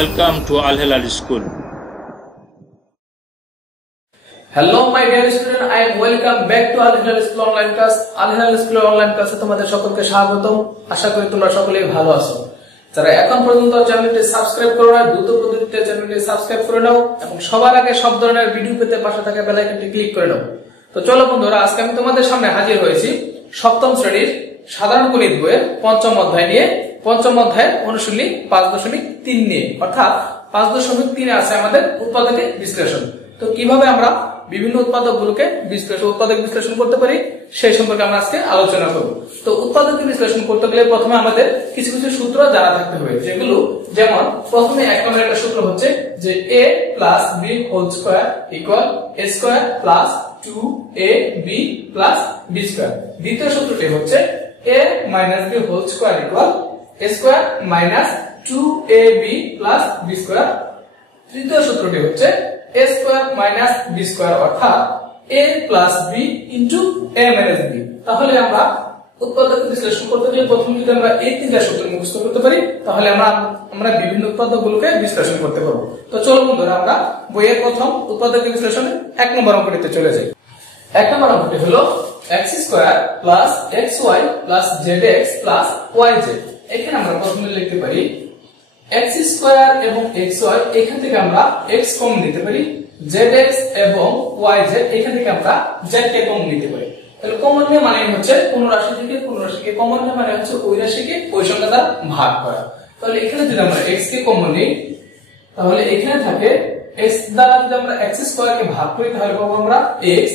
Welcome to Al Hilal School. Hello my dear student, I am welcome back to Al Hilal School online class. Al Hilal School online class তোমাদের সকলকে স্বাগতম। আশা করি তোমরা সকলেই ভালো আছো। যারা এখন পর্যন্ত চ্যানেলটি সাবস্ক্রাইব করো না, দ্রুত পদ্ধতিতে চ্যানেলটি সাবস্ক্রাইব করে নাও এবং সবার আগে সব ধরনের ভিডিও পেতে পাশে থাকা বেল আইকনটি ক্লিক করে নাও। তো চলো বন্ধুরা, আজকে আমি তোমাদের সামনে হাজির হয়েছি সপ্তম শ্রেণীর সাধারণ গণিত বইয়ের পঞ্চম অধ্যায় নিয়ে। পঞ্চম অধ্যায়ের অনুশীলনী 5.3 নিয়ে, অর্থাৎ 5.3 আছে আমাদের উৎপাদকের বিশ্লেষণ। তো কিভাবে আমরা বিভিন্ন উৎপাদকগুলোকে উৎপাদক বিশ্লেষণ করতে পারি সেই সম্পর্কে আমরা আজকে আলোচনা করব। তো উৎপাদক বিশ্লেষণ করতে গেলে প্রথমে আমাদের কিছু কিছু সূত্র জানা থাকতে হবে, যেগুলো যেমন প্রথমে এক নম্বরের একটা সূত্র হচ্ছে যে a plus b whole square equal a square plus 2ab plus b square। দ্বিতীয় সূত্রটি হচ্ছে a minus b whole square equal a square minus 2ab plus b square। তৃতীয় সূত্রটি হচ্ছে a square minus b square, অর্থাৎ a plus b into a minus b। তাহলে আমরা উৎপাদক বিশ্লেষণ করতে গেলে প্রথমে যদি আমরা এই তিনটা সূত্র মুখস্থ করতে পারি তাহলে আমরা বিভিন্ন উৎপাদকগুলোকে বিশ্লেষণ করতে পারবো। তো চলো বন্ধুরা, আমরা বইয়ের প্রথম উৎপাদক বিশ্লেষণে 1 নম্বর অঙ্কটিতে চলে যাই। 1 নম্বর অঙ্কটি হলো x square plus xy plus zx plus yz। এখানে আমরা প্রথমে লিখতে পারি x স্কয়ার এবং xy, এখান থেকে আমরা x কমন নিতে পারি, zx এবং yz এখান থেকে আমরা z কে কমন নিতে পারি। তাহলে কমন নিয়ে মানে হচ্ছে কোন রাশি থেকে কোন রাশিকে কমন নিয়ে মানে হচ্ছে ওই রাশিকে ওই সংখ্যা দ্বারা ভাগ করা। তাহলে এখানে যদি আমরা x কে কমন নিই তাহলে এখানে থাকে x দ্বারা যদি আমরা x স্কয়ার কে ভাগ করি তাহলে পাবো আমরা x,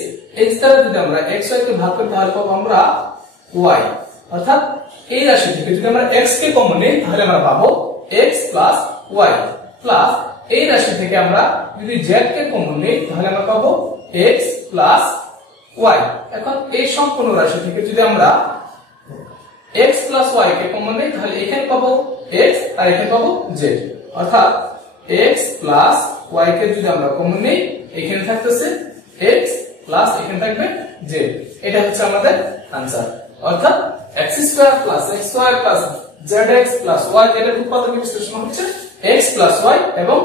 x দ্বারা যদি আমরা xy কে ভাগ করি তাহলে পাবো আমরা y। অর্থাৎ এই রাশি থেকে যদি আমরা x কে কমন নিই তাহলে আমরা পাবো x plus y plus এই রাশি থেকে আমরা যদি z কে কমন নিই তাহলে আমরা পাবো x plus y। এখন এই সম্পূর্ণ রাশি থেকে যদি আমরা x plus y কে কমন নিই তাহলে এখানে পাবো x আর এখানে পাবো z, অর্থাৎ x plus y কে যদি আমরা কমন নিই এখানে থাকতেছে x plus এখানে থাকবে z। এটা হচ্ছে আমাদের आंसर, অর্থাৎ x square plus xy plus zx plus y এর উৎপাদক বিশ্লেষণ হচ্ছে x plus y এবং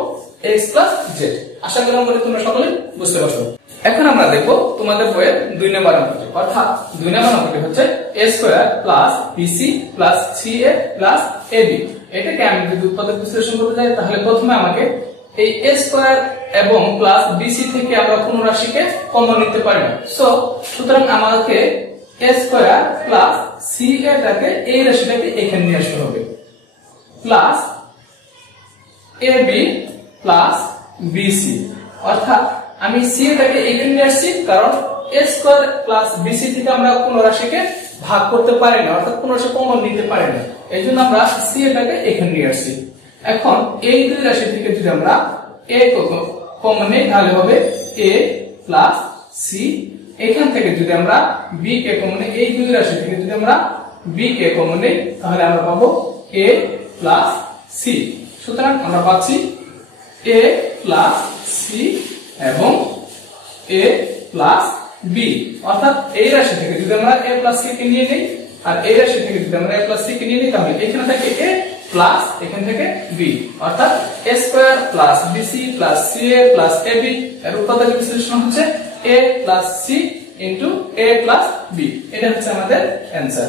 x plus z। আশা করি তোমরা সকলে বুঝতে পারছো। এখন আমরা দেখব তোমাদের বইয়ের 2 নম্বর অঙ্কটি, অর্থাৎ 2 নম্বর অঙ্কটি হচ্ছে a square plus bc plus 3a plus ab। এটাকে আমি যদি উৎপাদক বিশ্লেষণ করতে যাই তাহলে প্রথমে আমাকে এই a square এবং প্লাস bc থেকে আমরা কোন রাশিকে কমন নিতে পারি না। সুতরাং আমাকে a square plus ca টাকে এই রাশিটাকে এখানে নিয়ে আসতে হবে, প্লাস ab plus bc। অর্থাৎ আমি c টাকে এখানে নিয়ে আসছি কারণ a square plus bc থেকে আমরা কোন রাশিকে ভাগ করতে পারি না, অর্থাৎ কোন রাশি কমন নিতে পারি না। এইজন্য আমরা c টাকে এখানে নিয়ে আসছি। এখন এই দুই রাশি থেকে যদি আমরা a কমন নিই তাহলে হবে a plus c। এখান থেকে যদি আমরা b কে কমন নিই, এই দুই রাশি থেকে যদি আমরা b কে কমন নিই তাহলে আমরা পাবো a plus c। সুতরাং আমরা পাচ্ছি a plus c এবং a plus b। অর্থাৎ এই রাশি থেকে যদি আমরা a plus c কে নিয়ে নিই আর এই রাশি থেকে যদি আমরা a plus c কে নিয়ে নিই তাহলে এখানে থাকে a প্লাস এখানে থেকে b, অর্থাৎ a square plus bc plus ca plus ab এর উৎপাদক বিশ্লেষণ হচ্ছে a plus c into a plus b। এটা হচ্ছে আমাদের आंसर।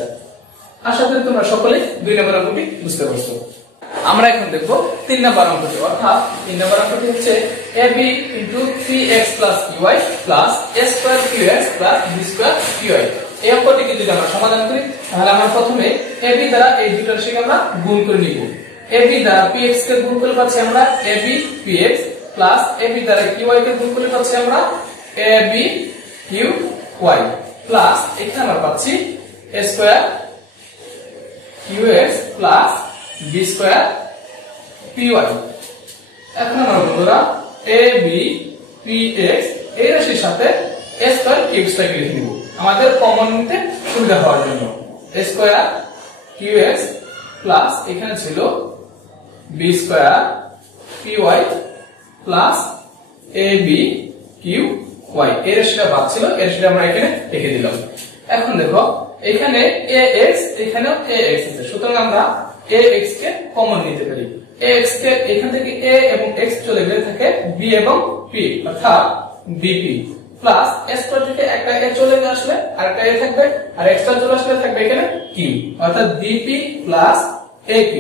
আশা করি তোমরা সকলে 2 নম্বর অঙ্কটি বুঝতে পারছো। আমরা এখন দেখব 3 নম্বর অঙ্কটি, অর্থাৎ 3 নম্বর অঙ্কটি হচ্ছে ab into 3x plus ey plus a square qx plus b square qy। এই অঙ্কটিকে যদি আমরা সমাধান করি তাহলে আমরা প্রথমে ab দ্বারা এই দুটো রাশিকে আমরা গুণ করে নিব। ab দ্বারা px কে গুণ করলে পাচ্ছি আমরা ab px plus ab দ্বারা qy কে গুণ করলে পাচ্ছি আমরা ab qy plus এখানে আমরা পাচ্ছি a square qx plus b square py। এখন আমরা বন্ধুরা ab px এই রাশির সাথে a square qx টাকে লিখে নিব আমাদের কমন নিতে সুবিধা হওয়ার জন্য। a square qx plus এখানে ছিল b square py plus ab qy। এর রাশিটা বাদ ছিল, এর রাশিটা আমরা এখানে লিখে দিলাম। এখন দেখো এখানে ax এখানেও ax আছে, সুতরাং আমরা ax কে কমন নিতে পারি। x কে এখান থেকে a এবং x চলে গেলে থাকে b এবং p অর্থাৎ bp প্লাস s স্কয়ার থেকে একটা a চলে আসলে আরেকটা a থাকবে আর এক্সট্রা চলে আসলে থাকবে এখানে q অর্থাৎ bp প্লাস aq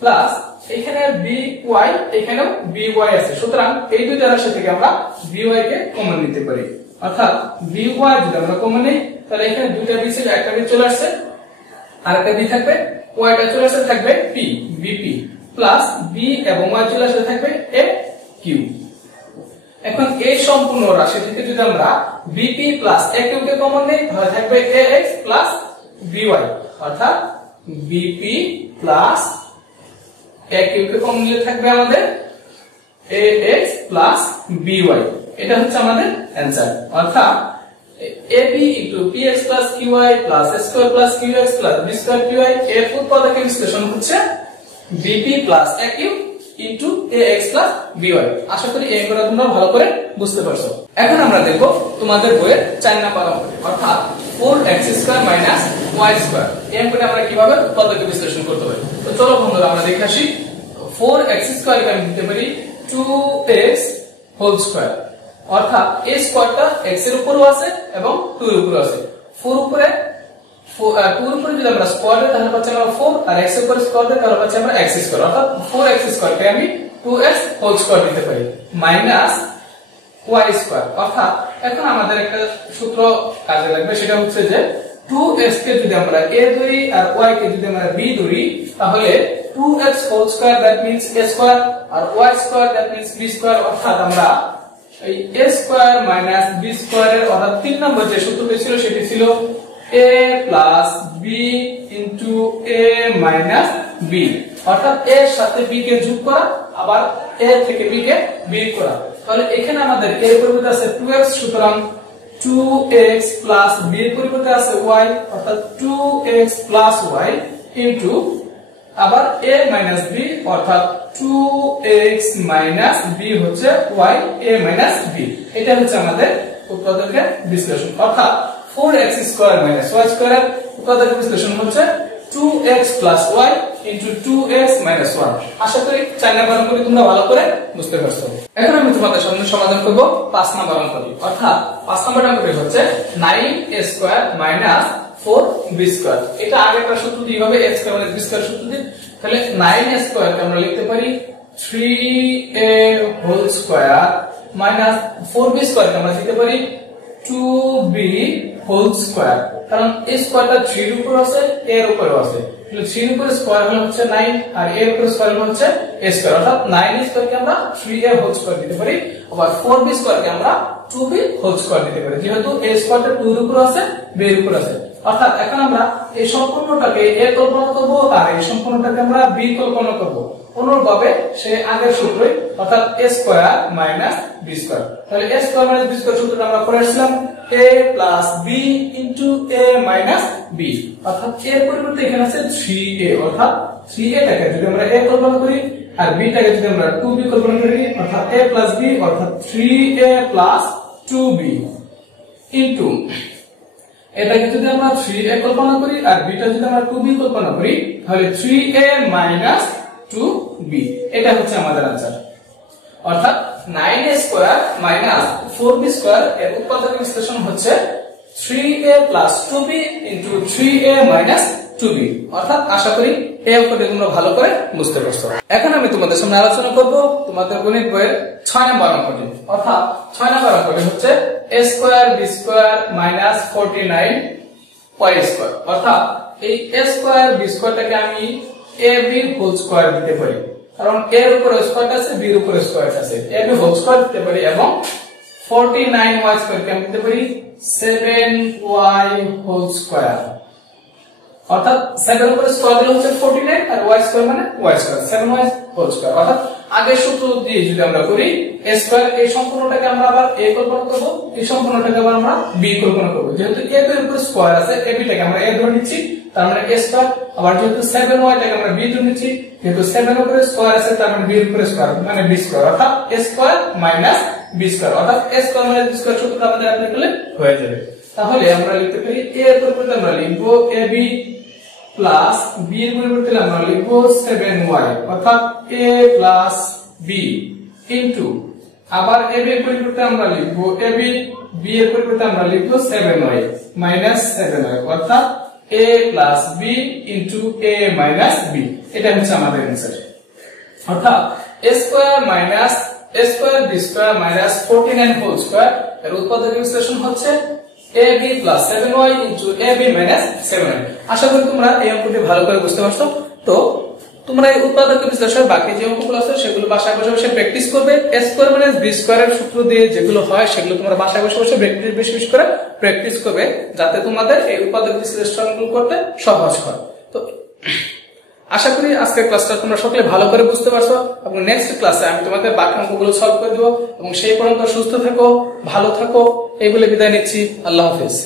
প্লাস এখানে by এখানেও by আছে সুতরাং এই দুইটা রাশি থেকে আমরা by কে কমন নিতে পারি অর্থাৎ by যদি আমরা কমন নিই তাহলে এখানে দুইটা b ছিল একটা b চলে আসছে আরেকটা b থাকবে y টা চলে আসলে থাকবে p bp প্লাস b এবং y চলে আসলে থাকবে aq এখন এই সম্পূর্ণ রাশি থেকে যদি আমরা bp প্লাস aq কে কমন নেই তাহলে থাকবে ax প্লাস by অর্থাৎ bp প্লাস aq কে কমন নিলে থাকবে আমাদের ax প্লাস by এটা হচ্ছে আমাদের অ্যানসার অর্থাৎ ab px qy a square qx b square qy এর উৎপাদকের বিশ্লেষণ হচ্ছে bp aq ax by আশা করি এই অঙ্কটা তোমরা ভালো করে বুঝতে পারছো এখন আমরা দেখব তোমাদের বইয়ের 4 নাম্বার অঙ্ক অর্থাৎ 4x² y² এই অঙ্কটা আমরা কিভাবে উৎপাদকের বিশ্লেষণ করতে পারি তো চলো বন্ধুরা আমরা দেখে আসি 4x² কে আমি দিতে পারি 2x হোল স্কয়ার অর্থাৎ a স্কয়ারটা x এর উপরও আছে এবং 2 এর উপরও আছে 4 উপরে 2 এর উপরে যদি আমরা স্কয়ার দেই তাহলে পাচ্ছি আমরা 4 আর x এর উপরে স্কয়ার দেই তাহলে পাচ্ছি আমরা x স্কয়ার অর্থাৎ 4x² কে আমি 2x হোল স্কয়ার দিতে পারি মাইনাস y স্কয়ার অর্থাৎ এখন আমাদের একটা সূত্র কাজে লাগবে সেটা হচ্ছে যে 2x কে যদি আমরা a ধরি আর y কে যদি আমরা b ধরি তাহলে 2x whole square that means a square আর y square that means b square অর্থাৎ আমরা এই a square minus b square এর অর্থাৎ 3 নম্বর যে সূত্রটি ছিল সেটি ছিল a plus b into a minus b অর্থাৎ a এর সাথে b কে যোগ করা আবার a থেকে b কে বিয়োগ করা তাহলে এখানে আমাদের a এর পরিবর্তে আছে 2x সুতরাং 2x প্লাস b এর পরিবর্তে আছে y অর্থাৎ 2x প্লাস y ইনটু আবার a মাইনাস b অর্থাৎ 2x মাইনাস b হচ্ছে y a মাইনাস b এটা হচ্ছে আমাদের উৎপাদকের বিশ্লেষণ অর্থাৎ 4x² মাইনাস y স্কয়ার উৎপাদকের বিশ্লেষণ হচ্ছে 2x plus y into 2x minus 1 আশা করি 4 নাম্বার অঙ্কটি তোমরা ভালো করে বুঝতে পারছো এখন আমি তোমাদের সামনে সমাধান করব 5 নাম্বার অঙ্কটি অর্থাৎ 5 নাম্বার অঙ্কটি হচ্ছে 9a² মাইনাস 4b² এটা আগেরটা সূত্র দিয়ে হবে a² মাইনাস b² সূত্র দিয়ে তাহলে 9a² কে আমরা লিখতে পারি 3a whole square minus 4b² কে আমরা লিখতে পারি 2b হোল স্কয়ার কারণ a স্কয়ারটা 3 এর উপর আছে a এর উপরও আছে তাহলে 3 এর উপর স্কয়ার হলো হচ্ছে 9 আর a এর উপর স্কয়ার হলো হচ্ছে a স্কয়ার অর্থাৎ 9a স্কয়ার কে আমরা 3a হোল স্কয়ার দিতে পারি আবার 4b স্কয়ার কে আমরা 2b হোল স্কয়ার দিতে পারি যেহেতু a স্কয়ারটা 2 এর উপর আছে b এর উপর আছে অর্থাৎ এখন আমরা এই সম্পূর্ণটাকে a কল্পনা করব আর এই সম্পূর্ণটাকে আমরা b কল্পনা করব অনুরূপভাবে সেই আগের সূত্রই অর্থাৎ a square minus b square তাহলে a square minus b square সূত্রটা আমরা পড়েছিলাম a plus b into a minus b অর্থাৎ a এর পরিবর্তে এখানে আছে 3a অর্থাৎ 3a টাকে যদি আমরা a কল্পনা করি আর b টাকে যদি আমরা 2b কল্পনা করি অর্থাৎ a প্লাস b অর্থাৎ 3a প্লাস 2b ইনটু এটাকে যদি আমরা 3a কল্পনা করি আর b টা যদি আমরা 2b কল্পনা করি তাহলে 3a মাইনাস 2b এটা হচ্ছে আমাদের आंसर অর্থাৎ 9a square minus 4b square এর উৎপাদকের বিশ্লেষণ হচ্ছে 3a plus 2b into 3a minus 2b অর্থাৎ আশা করি এই অঙ্কটি তোমরা ভালো করে বুঝতে পারছো এখন আমি তোমাদের সামনে আলোচনা করব তোমাদের গণিত বইয়ের 6 নম্বর অঙ্কটি অর্থাৎ 6 নম্বর অঙ্কটি হচ্ছে a square b square minus 49 y square অর্থাৎ এই a স্কয়ার b স্কয়ারটাকে আমি ab হোল স্কয়ার দিতে পারি কারণ a এর উপর স্কয়ার আছে b এর উপর স্কয়ার আছে ab হোল স্কয়ার দিতে পারি এবং 49y স্কয়ার কে আমি দিতে পারি 7y হোল স্কয়ার অর্থাৎ 7 এর উপর স্কয়ার দিলে হচ্ছে 49 আর y স্কয়ার মানে y square 7y whole square অর্থাৎ আগের সূত্র দিয়ে যদি আমরা করি a স্কয়ার এই সম্পূর্ণটাকে আমরা আবার a কল্পনা করব এই সম্পূর্ণটাকে আবার আমরা b কল্পনা করব যেহেতু a এর উপর স্কয়ার আছে ab টাকে আমরা a ধরে নিচ্ছি তার মানে a স্কয়ার আবার যেহেতু 7y টাকে আমরা b ধরে নিচ্ছি যেহেতু 7 এর উপর স্কয়ার আছে তার মানে b এর উপর স্কয়ার মানে b স্কয়ার অর্থাৎ a square minus b square অর্থাৎ a square minus b square সূত্রটা আমাদের অ্যাপ্লাই করলে হয়ে যাবে তাহলে আমরা লিখতে পারি a এর পরিবর্তে আমরা লিখব ab প্লাস b এর পরিবর্তে আমরা লিখব 7y অর্থাৎ a প্লাস b ইনটু আবার ab এর পরিবর্তে আমরা লিখব ab, b এর পরিবর্তে আমরা লিখব 7y মাইনাস 7y অর্থাৎ a plus b into a minus b। এটা হচ্ছে আমাদের आंसर। অর্থাৎ a square minus a square b square minus 49 whole square এর উৎপাদক বিশ্লেষণ হচ্ছে ab plus 7y into ab minus 7y। আশা করি তোমরা এই অঙ্কটি ভালো করে বুঝতে পারছো। তো তোমরা এই উৎপাদক বিশ্লেষণের বাকি যে অঙ্কগুলো আছে সেগুলো বাসায় বসে বসে প্র্যাকটিস করবে। a স্কয়ার মাইনাস b স্কয়ারের সূত্র দিয়ে যেগুলো হয় সেগুলো তোমরা বাসায় বসে বসে বেশি বেশি করে প্র্যাকটিস করবে যাতে তোমাদের এই উৎপাদক বিশ্লেষণগুলো করতে সহজ হয়। তো আশা করি আজকের ক্লাসটা তোমরা সকলে ভালো করে বুঝতে পারছো এবং নেক্সট ক্লাসে আমি তোমাদের বাকি অঙ্কগুলো সলভ করে দেব এবং সেই পর্যন্ত সুস্থ থাকো, ভালো থাকো, এই বলে বিদায় নিচ্ছি। আল্লাহ হাফেজ।